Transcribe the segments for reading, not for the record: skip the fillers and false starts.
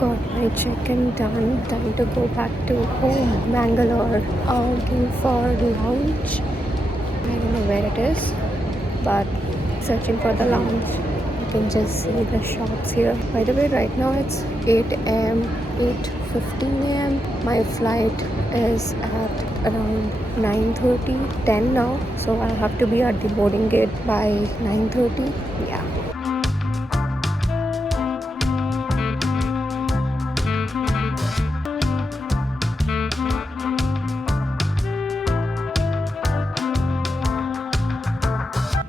got my check-in done. Time to go back to home, Bangalore. Looking for lounge. I don't know where it is, but searching for the lounge. You can just see the shops here. By the way, right now it's 8 a.m. 8:15 a.m. My flight is at around 9:30, 10 now. So I have to be at the boarding gate by 9:30. Yeah.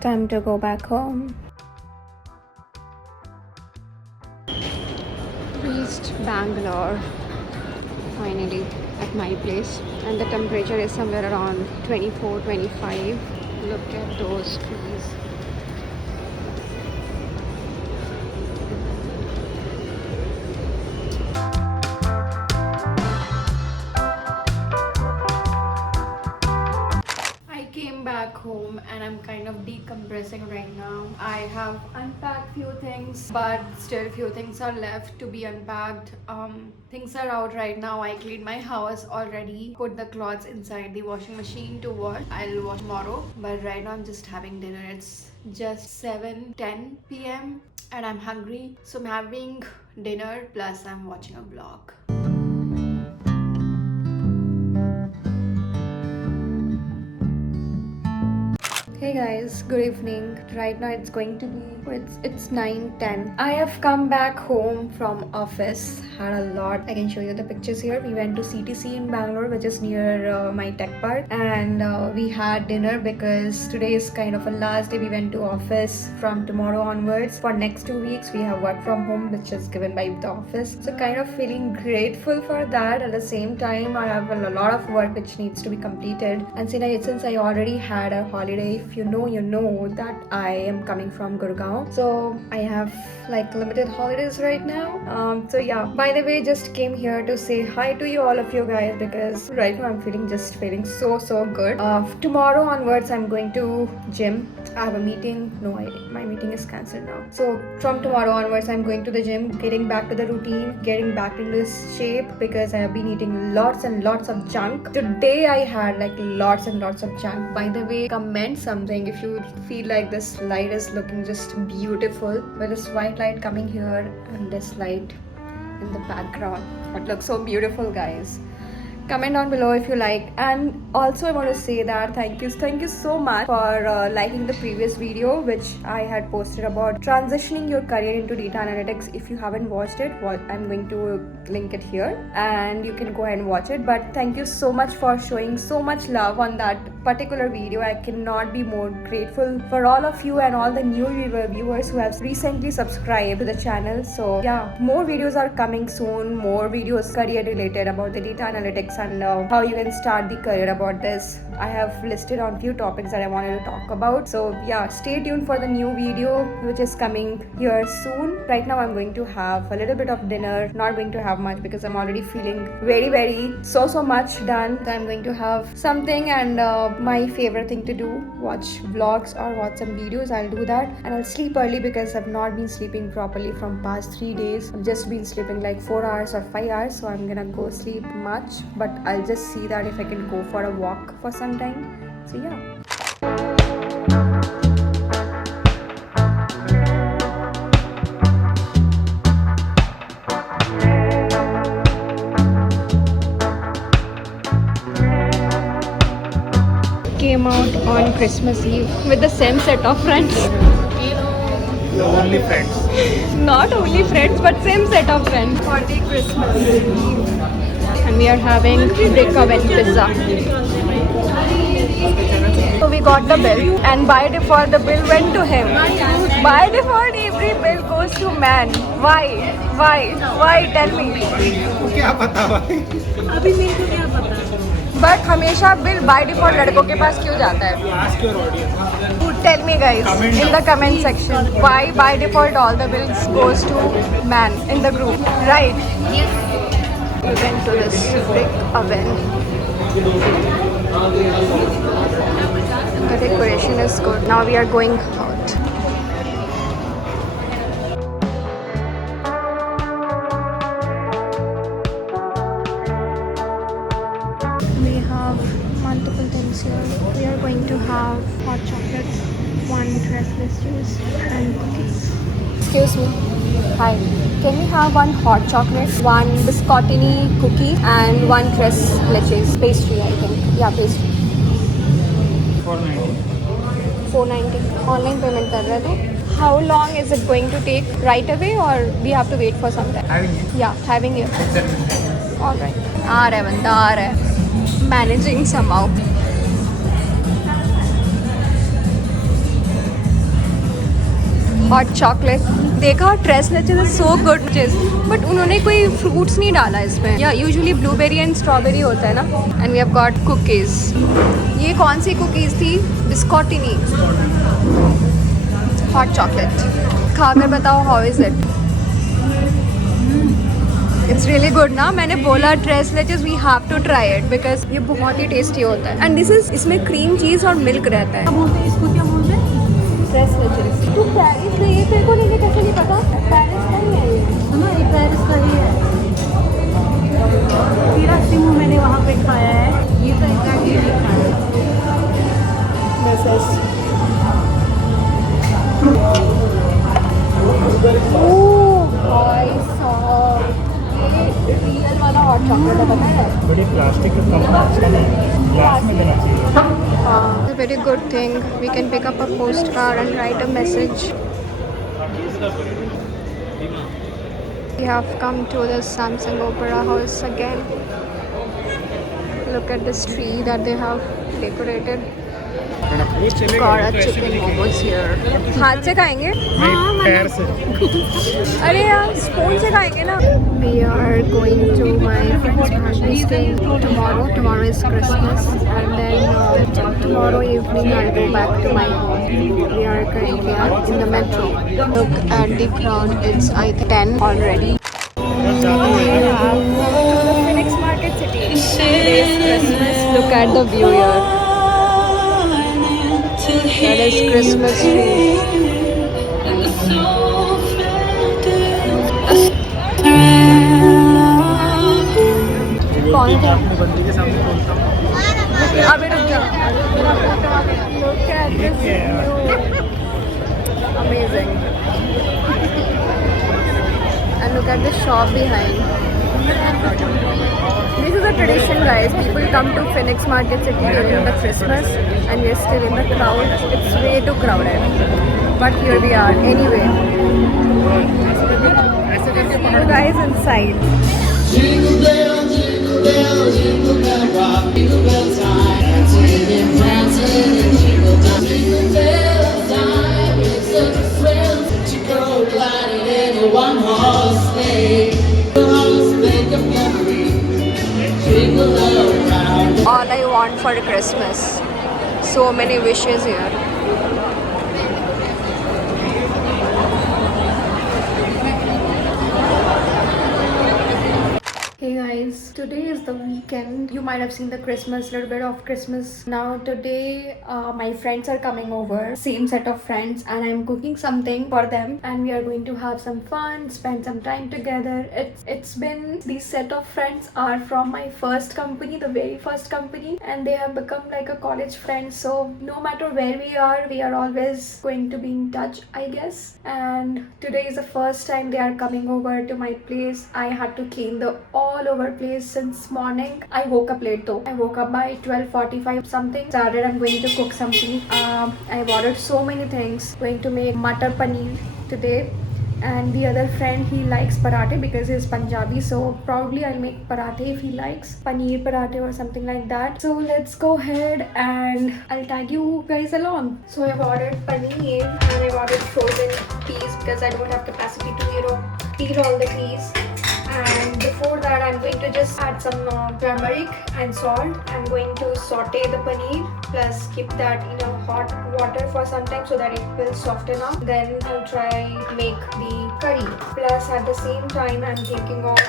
Time to go back home. Reached Bangalore finally at my place, and the temperature is somewhere around 24, 25. Look at those trees. Back home, and I'm kind of decompressing right now. I have unpacked few things, but still few things are left to be unpacked. Things are out right now. I cleaned my house already, put the clothes inside the washing machine to wash. I'll wash tomorrow, but right now I'm just having dinner. It's just 7:10 p.m. and I'm hungry, so I'm having dinner plus I'm watching a vlog. Hey guys, good evening. Right now it's going to be it's 9:10. I have come back home from office. Had a lot. I can show you the pictures here. We went to CTC in Bangalore, which is near my tech park, and we had dinner because today is kind of a last day. We went to office. From tomorrow onwards for next 2 weeks we have work from home, which is given by the office. So kind of feeling grateful for that. At the same time, I have a lot of work which needs to be completed, and since I already had a holiday, if you know that I am coming from Gurgaon, so I have like limited holidays right now. So yeah, by the way, just came here to say hi to you, all of you guys, because right now I'm feeling so good. Tomorrow onwards I'm going to gym. I have a meeting. No, my meeting is cancelled now. So from tomorrow onwards I'm going to the gym, getting back to the routine, getting back in this shape, because I have been eating lots and lots of junk. Today I had like lots and lots of junk. By the way, comment something if you feel like this light is looking just beautiful, with this white light coming here and this light in the background. It looks so beautiful, guys. Comment down below if you like. And also I want to say that thank you so much for liking the previous video which I had posted about transitioning your career into data analytics. If you haven't watched it, I'm going to link it here and you can go ahead and watch it. But thank you so much for showing so much love on that particular video. I cannot be more grateful for all of you and all the new viewers who have recently subscribed to the channel. So yeah, more videos are coming soon, more videos career related about the data analytics and how you can start the career about this. I have listed on few topics that I wanted to talk about. So yeah, stay tuned for the new video which is coming here soon. Right now I'm going to have a little bit of dinner, not going to have much because I'm already feeling very so much done. So I'm going to have something, and my favorite thing to do, watch vlogs or watch some videos. I'll do that, and I'll sleep early because I've not been sleeping properly from past 3 days. I've just been sleeping like 4 hours or 5 hours, so I'm gonna go sleep much, but I'll just see that if I can go for a walk for some time. So yeah. Came out on Christmas Eve with the same set of friends. Only friends. Not only friends, but same set of friends for the Christmas Eve. And we are having brick oven pizza. So we got the bill, and by default the bill went to him. By default every bill goes to man. Why? Tell me. क्या पता भाई? अभी मेरे को क्या पता. But हमेशा bill by default लड़कों के पास क्यों जाता है? Ask your audience. Tell me guys in the comment section, why by default all the bills goes to man in the group, right? We went to this brick oven. The decoration is good. Now we are going out. have multiple things here. We are going to have hot chocolate, one restless juice, and cookies. Excuse me. Hi. Can we have one hot chocolate, one biscottini cookie, and one tres leches pastry? I think. Yeah, pastry. 490. Online payment कर रहे हो? How long is it going to take? Right away or we have to wait for some time? Having it. Yeah, having it. All right. आ रहा है बंदा आ रहा है. Managing somehow. Hot chocolate देखा trace लेचेस is so good but उन्होंने कोई fruits नहीं डाला इसमें या यूजुअली ब्लूबेरी एंड स्ट्रॉबेरी होता है ना and we have got cookies ये कौन सी कुकीज़ थी बिस्कॉटिनी हॉट चॉकलेट खाकर बताओ how is it it's really good ना मैंने बोला tres leches we have to try it because ये बहुत ही टेस्टी होता है एंड दिस इज इसमें क्रीम चीज़ और मिल्क रहता है क्या बोलते हैं इसको क्या बोलते हैं ट्रेस लेचेस तू पेरिस में ये तेरे को नहीं कैसे नहीं पता पेरिस का ही है ये सुनो ये पेरिस का ही है तिरासिमो मैंने वहाँ पे खाया है ये तो एग्जैक्टली नहीं खाया This is. Oh, भाई साहब ये रियल वाला हॉट चॉकलेट है पता है बड़ी प्लास्टिक का कप अच्छा नहीं ग्लास में देना चाहिए It's a very good thing. We can pick up a postcard and write a message. We have come to the Samsung Opera House again. Look at this tree that they have decorated. Got a chicken momos here. हाथ से खाएंगे? पैर से अरे यार spoon से खाएंगे ना We are going to my friend's party tomorrow. Tomorrow is Christmas and then tomorrow evening I'll go back to my home. We are currently in the metro. Look at the crowd. It's I think 10 already. The Phoenix Market City. Today is Christmas. Look at the view here. That is Christmas tree. कौन सा अपनी बंदी के सामने बोलता हूँ अभी रुक जा Look at this view. Amazing. And look at the shop behind. This is a tradition, guys. People come to Phoenix Market City during the Christmas and we're still in the crowd. It's way too crowded. But here we are. Anyway. See you guys inside. Jingle bell, jingle bell, jingle bell rock, jingle bell time, dancing and prancing and jingle bell, jingle bell time, it's a thrill to go gliding in a one-horse sleigh. The horse make a memory, jingle around. All I want for Christmas. So many wishes here. Hey guys, today is the weekend. You might have seen the Christmas, little bit of Christmas. Now today my friends are coming over, same set of friends, and I'm cooking something for them and we are going to have some fun, spend some time together. It's been, these set of friends are from my first company, the very first company, and they have become like a college friend. So no matter where we are always going to be in touch, I guess. And today is the first time they are coming over to my place. I had to clean the all over place since morning. I woke up late though. I woke up by 12:45 something. Started I'm going to cook something. I've ordered so many things. Going to make matar paneer today. And the other friend, he likes parathe because he's Punjabi, so probably I'll make parathe if he likes paneer parathe or something like that. So let's go ahead and I'll tag you guys along. So I've ordered paneer and I've ordered frozen peas because I don't have capacity to peel all the peas. And before that I'm going to just add some turmeric and salt. I'm going to saute the paneer plus keep that in a hot water for some time so that it will soften up. Then I'll try make the curry. Plus at the same time I'm thinking of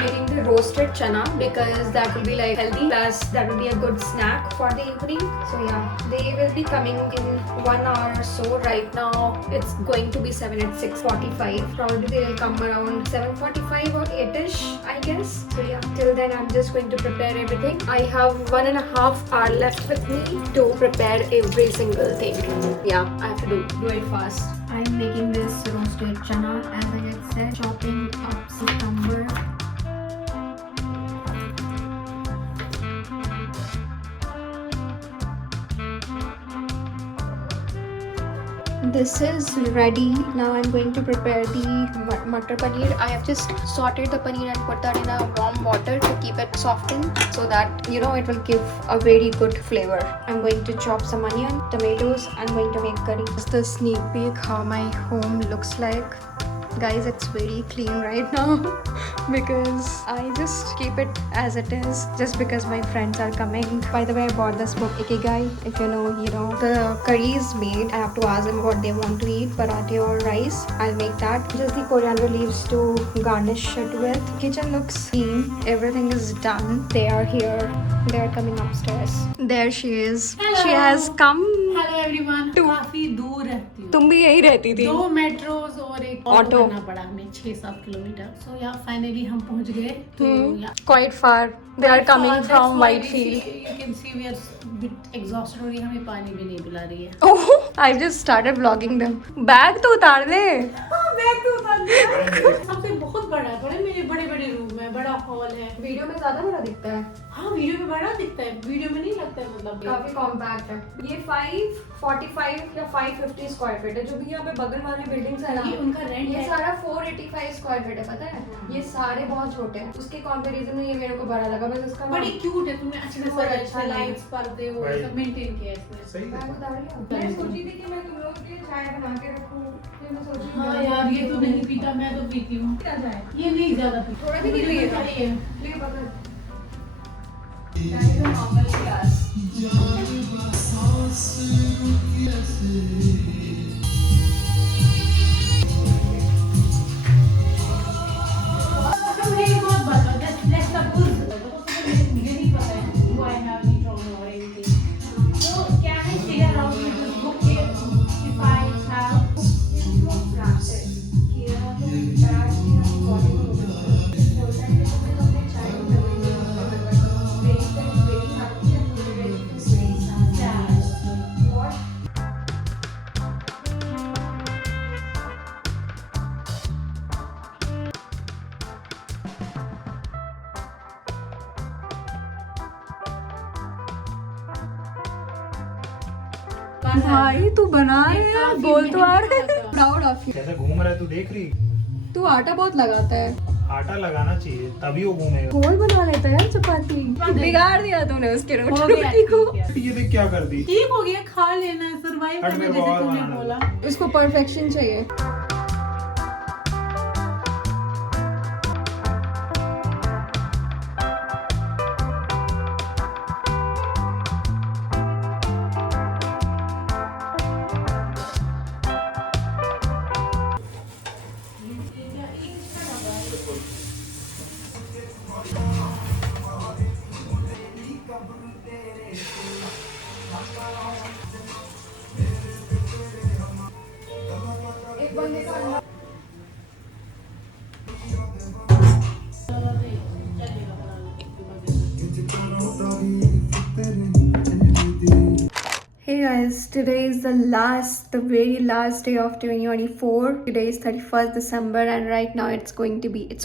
making the roasted chana because that will be like healthy. Plus that will be a good snack for the evening. So yeah, they will be coming in 1 hour or so. Right now it's going to be 7 at 6:45. Probably they will come around 7:45 or 8ish, I guess. So yeah, till then I'm just going to prepare everything. I have 1.5 hours left with me to prepare every single thing. Yeah, I have to do it fast. I'm making this roasted chana as I had said, chopping up cucumber. This is ready. Now I'm going to prepare the matar paneer. I have just sorted the paneer and put that in a warm water to keep it softened so that it will give a very good flavor. I'm going to chop some onion, tomatoes. I'm going to make curry. This is the sneak peek how my home looks like. Guys, it's very clean right now because I just keep it as it is just because my friends are coming. By the way, I bought this book Ikigai. If you know, the curry is made. I have to ask them what they want to eat, parathe or rice. I'll make that. Just the coriander leaves to garnish it with. Kitchen looks clean. Everything is done. They are here. They are coming upstairs. There she is. Hello. She has come. Hello everyone. काफी दूर रहती हूँ। तुम भी यही रहती थी। 2 metros और एक ऑटो करना पड़ा हमें 6-7 किलोमीटर। सो या फाइनली हम पहुँच गए। तो या Quite far. They are coming from Whitefield. You can see we are bit exhausted और ये हमें पानी भी नहीं पिला रही है। Oh, I just started vlogging them. Bag तो उतार दे। बैग तो उतार दे। सबसे बहुत बड़ा है, मेरे बड़े रूम है, बड़ा हॉल है। वीडियो में ज्यादा बड़ा दिखता है। हाँ, वीडियो में बड़ा दिखता है, वीडियो में नहीं लगता है। मतलब काफी कॉम्पैक्ट है। ये 545 या 550 स्क्वायर फीट है। जो भी यहाँ पे बगल वाले बिल्डिंग्स है ना, ये उनका रेंट ये है। सारा 485 स्क्वायर फीट है, पता है? ये सारे बहुत छोटे हैं। उसके कंपैरिजन में ये मेरे को बड़ा लगा। बस उसका बड़ी क्यूट है, तुमने अच्छे से बहुत अच्छा लाइट्स पर्दे वो भाई। सब मेंटेन किया है इसमें। सही है। बैग उतार लिया। मैं सोची थी कि मैं तुम लोग के लिए चाय बना के रखूं। ये मैं सोची हाँ यार, ये तो नहीं पीता, मैं तो पीती हूँ। क्या जाए? ये नहीं ज्यादा पीता। थोड़ा भी नहीं मुझे पिएगा? चाहिए। ले पकड़। That is a normal glass. मुझे एक बात बताओ, let's suppose मुझे नहीं पता है do I have any trauma or anything. So can I say around with this book if I have भाई तू बना रहे यार, बोल तो आ रहे। Proud of you. कैसे घूम रहा है तू, देख रही? तू आटा बहुत लगाता है। आटा लगाना चाहिए तभी वो घूमेगा। गोल बना लेता है यार चपाती। बिगाड़ दिया तूने उसके हो गया, रोटी को। ठीक है। ये देख क्या कर दी। ठीक हो गया, खा लेना है, सरवाइव हट करना मेरे को जैसे और तूने बनाना बोला। उसको परफेक्शन चाहिए। एक बंदे का अंडा। Hey guys, today is the very last day of 2024. Today is 31st December and right now it's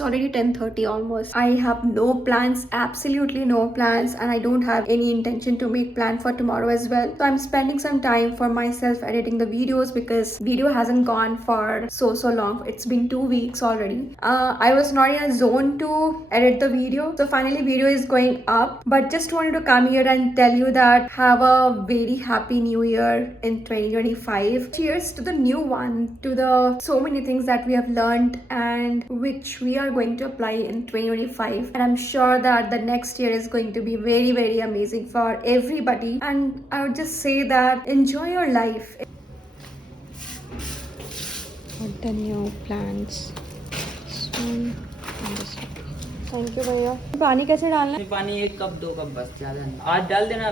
already 10:30 almost. I have no plans, absolutely no plans, and I don't have any intention to make plan for tomorrow as well. So I'm spending some time for myself editing the videos because video hasn't gone for so long. It's been 2 weeks already. I was not in a zone to edit the video. So finally video is going up. But just wanted to come here and tell you that have a very happy new new year in 2025. Cheers to the new one, to the so many things that we have learned and which we are going to apply in 2025. And I'm sure that the next year is going to be very, very amazing for everybody. And I would just say that enjoy your life. What the new plans soon. Thank you भैया. पानी कैसे डालना है? पानी 1 cup 2 cup बस, ज्यादा नहीं. आज डाल देना,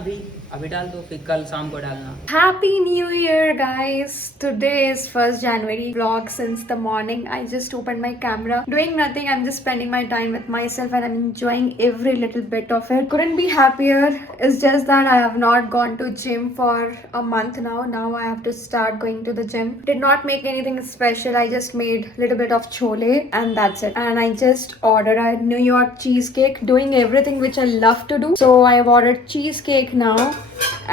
अभी डाल दो, फिर कल शाम को डालना. Happy New Year, guys! Today is 1st January. Vlog since the morning. I just opened my camera. Doing nothing. I'm just spending my time with myself and I'm enjoying every little bit of it. Couldn't be happier. It's just that I have not gone to gym for a month now. Now I have to start going to the gym. Did not make anything special. I just made a little bit of chole and that's it. And I just ordered a New York cheesecake. Doing everything which I love to do. So I've ordered cheesecake now.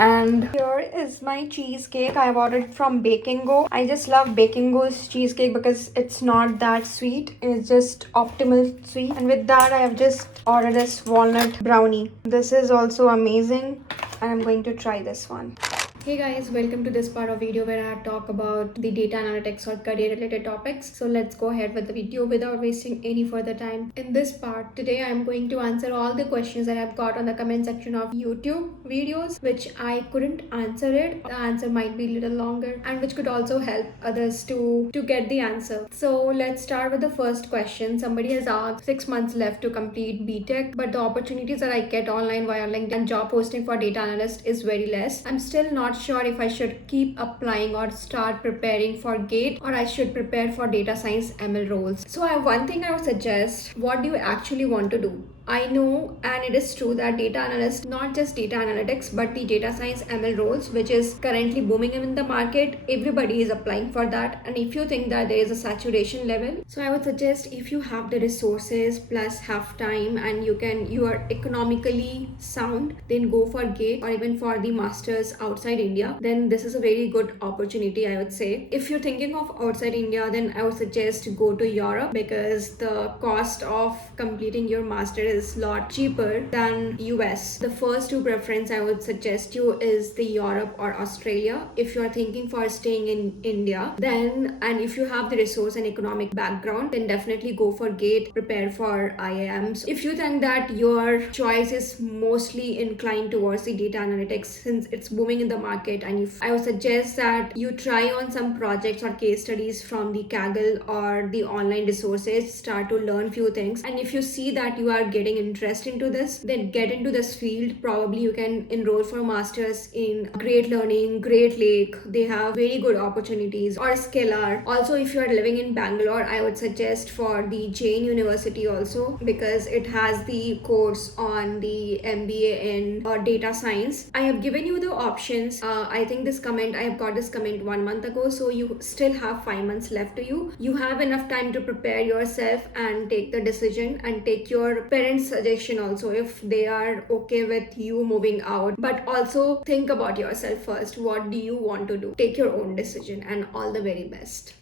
And here is my cheesecake. I've ordered from Baking Go. I just love Baking Go's cheesecake because it's not that sweet. It's just optimal sweet. And with that, I have just ordered this walnut brownie. This is also amazing. And I'm going to try this one. Hey guys, welcome to this part of video where I talk about the data analytics or career related topics. So let's go ahead with the video without wasting any further time. In this part, today I'm going to answer all the questions that I've got on the comment section of YouTube videos, which I couldn't answer it. The answer might be a little longer and which could also help others to get the answer. So let's start with the first question. Somebody has asked 6 months left to complete BTech, but the opportunities that I get online via LinkedIn and job posting for data analyst is very less. I'm still not sure if I should keep applying or start preparing for GATE or I should prepare for data science ML roles. So I have one thing I would suggest. What do you actually want to do? I know and it is true that data analyst, not just data analytics, but the data science ML roles, which is currently booming in the market, everybody is applying for that. And if you think that there is a saturation level, so I would suggest if you have the resources plus have time and you are economically sound, then go for GATE or even for the masters outside India. Then this is a very good opportunity, I would say. If you're thinking of outside India, then I would suggest to go to Europe because the cost of completing your master is lot cheaper than US. The first two preference I would suggest you is the Europe or Australia. If you are thinking for staying in India, then and if you have the resource and economic background, then definitely go for GATE, prepare for IIMs. If you think that your choice is mostly inclined towards the data analytics since it's booming in the market, and if I would suggest that you try on some projects or case studies from the Kaggle or the online resources, start to learn few things, and if you see that you are getting interest into this, then get into this field. Probably you can enroll for masters in Great Learning, Great Lake. They have very good opportunities, or Scalar. Also, if you are living in Bangalore, I would suggest for the Jain University also because it has the course on the MBA in data science. I have given you the options. I think I have got this comment 1 month ago, so you still have 5 months left to you. You have enough time to prepare yourself and take the decision and take your parents' suggestion also if they are okay with you moving out. But also think about yourself first. What do you want to do? Take your own decision and all the very best.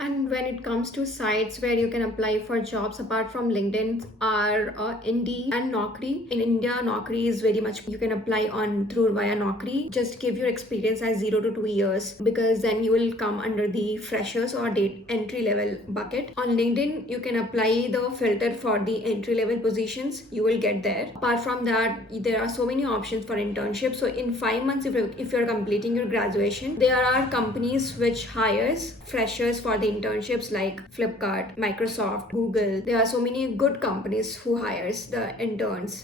And when it comes to sites where you can apply for jobs apart from LinkedIn are Indeed and Naukri. In India, Naukri is very much you can apply through via Naukri. Just give your experience as 0 to 2 years because then you will come under the freshers or entry level bucket. On LinkedIn, you can apply the filter for the entry level positions. You will get there. Apart from that, there are so many options for internship. So in 5 months, if you're completing your graduation, there are companies which hires freshers for the internships like Flipkart, Microsoft, Google. There are so many good companies who hires the interns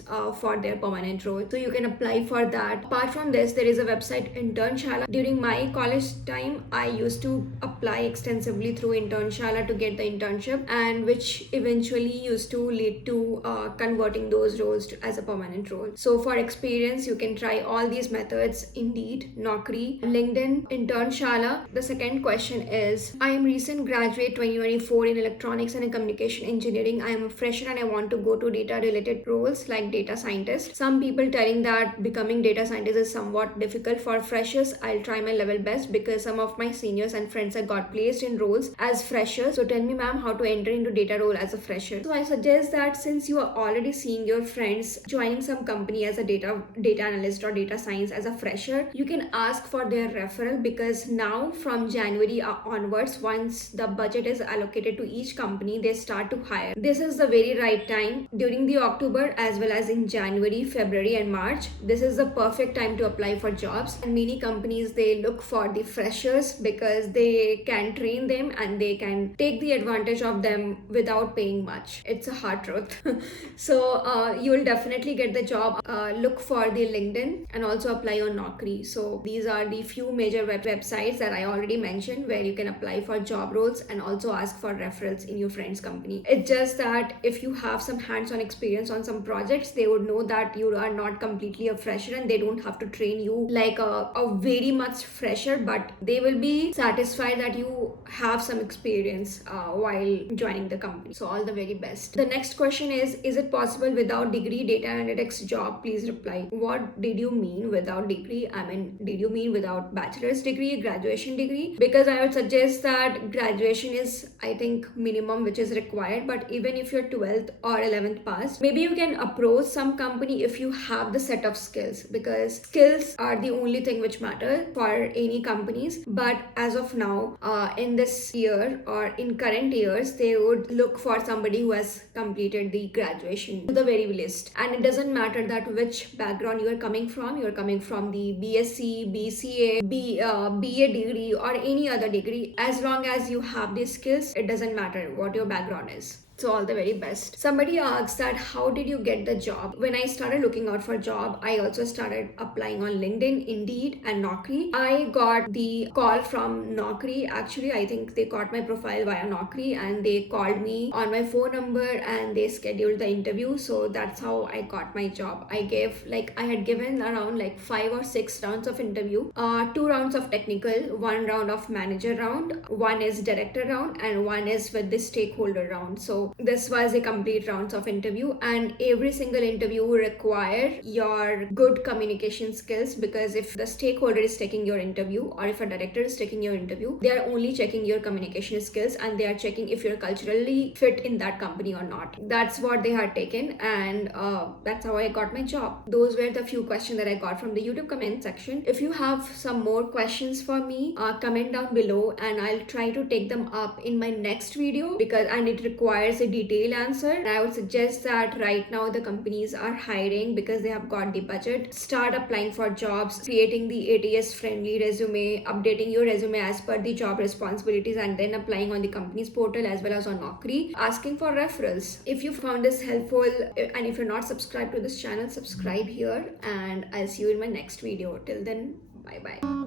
for their permanent role. So you can apply for that. Apart from this, there is a website Internshala. During my college time, I used to apply extensively through Internshala to get the internship, and which eventually used to lead to converting those roles as a permanent role. So for experience, you can try all these methods: Indeed, Naukri, LinkedIn, Internshala. The second question is, I am recently recent graduate 2024 in electronics and communication engineering. I am a fresher and I want to go to data related roles like data scientist. Some people telling that becoming data scientist is somewhat difficult for freshers. I'll try my level best because some of my seniors and friends have got placed in roles as freshers. So tell me, ma'am, how to enter into data role as a fresher. So I suggest that since you are already seeing your friends joining some company as a data analyst or data science as a fresher, you can ask for their referral, because now from January onwards, once the budget is allocated to each company, they start to hire. This is the very right time during the October as well as in January, February and March. This is the perfect time to apply for jobs, and many companies, they look for the freshers because they can train them and they can take the advantage of them without paying much. It's a hard truth. So you will definitely get the job. Look for the LinkedIn and also apply on Naukri. So these are the few major websites that I already mentioned where you can apply for job roles and also ask for referrals in your friend's company. It's just that if you have some hands-on experience on some projects, they would know that you are not completely a fresher and they don't have to train you like a very much fresher, but they will be satisfied that you have some experience while joining the company. So all the very best. The next question is it possible without degree data analytics job? Please reply. What did you mean without degree? I mean, did you mean without bachelor's degree, graduation degree? Because I would suggest that graduation is, I think, minimum which is required, but even if you're 12th or 11th pass, maybe you can approach some company if you have the set of skills, because skills are the only thing which matter for any companies. But as of now, in this year or in current years, they would look for somebody who has completed the graduation to the very least. And it doesn't matter that which background you are coming from. You are coming from the BSc, BCA, BA degree or any other degree. As long as you have these skills, it doesn't matter what your background is. So all the very best. Somebody asks that how did you get the job? When I started looking out for a job, I also started applying on LinkedIn, Indeed and Naukri. I got the call from Naukri. Actually, I think they got my profile via Naukri and they called me on my phone number and they scheduled the interview. So that's how I got my job. I had given around 5 or 6 rounds of interview, 2 rounds of technical, 1 round of manager round, 1 is director round and 1 is with the stakeholder round. So this was a complete rounds of interview, and every single interview require your good communication skills, because if the stakeholder is taking your interview or if a director is taking your interview, they are only checking your communication skills and they are checking if you're culturally fit in that company or not. That's what they had taken, and that's how I got my job. Those were the few questions that I got from the YouTube comment section. If you have some more questions for me, comment down below and I'll try to take them up in my next video, and it requires a detailed answer. And I would suggest that right now the companies are hiring because they have got the budget. Start applying for jobs, creating the ATS friendly resume, updating your resume as per the job responsibilities, and then applying on the company's portal as well as on Naukri, asking for referrals. If you found this helpful and if you're not subscribed to this channel, subscribe here and I'll see you in my next video. Till then, bye bye.